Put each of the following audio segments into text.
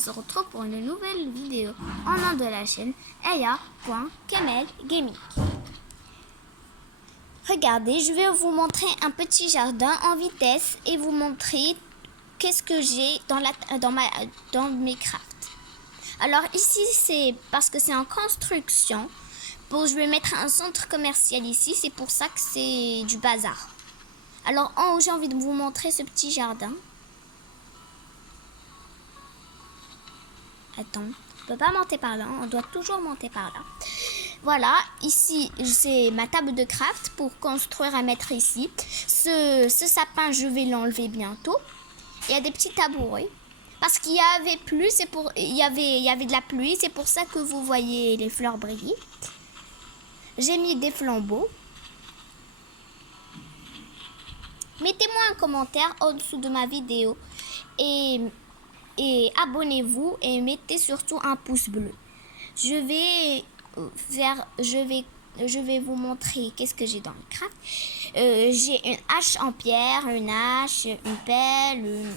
se retrouve pour une nouvelle vidéo en nom de la chaîne Aya.KemelGaming. Regardez, je vais vous montrer un petit jardin en vitesse et vous montrer qu'est-ce que j'ai dans mes crafts. Alors ici, c'est parce que c'est en construction. Bon, je vais mettre un centre commercial ici, c'est pour ça que c'est du bazar. Alors en haut, j'ai envie de vous montrer ce petit jardin. Attends, on peut pas monter par là, on doit toujours monter par là. Voilà, ici, c'est ma table de craft pour construire à mettre ici. Ce sapin, je vais l'enlever bientôt. Il y a des petits tabourets. Parce qu'il y avait plu, il y avait de la pluie, c'est pour ça que vous voyez les fleurs briller. J'ai mis des flambeaux. Mettez-moi un commentaire en dessous de ma vidéo et abonnez-vous et mettez surtout un pouce bleu. Je vais vous montrer qu'est-ce que j'ai dans le craft. J'ai une hache en pierre, une hache, une pelle, une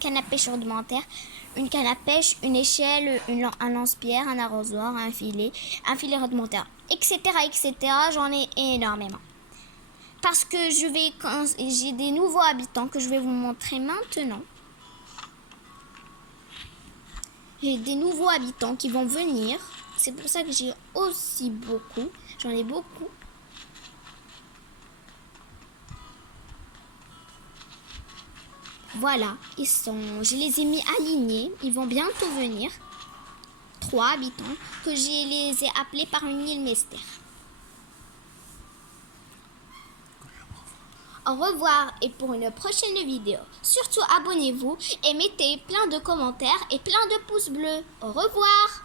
canne à pêche rudimentaire, une canne à pêche, une échelle, un lance-pierre, un arrosoir, un filet rudimentaire, etc. etc. J'en ai énormément. Parce que j'ai des nouveaux habitants que je vais vous montrer maintenant. J'ai des nouveaux habitants qui vont venir. C'est pour ça que j'ai aussi beaucoup. J'en ai beaucoup. Voilà, je les ai mis alignés. Ils vont bientôt venir. 3 habitants que je les ai appelés par une île mystère. Au revoir et pour une prochaine vidéo. Surtout abonnez-vous et mettez plein de commentaires et plein de pouces bleus. Au revoir.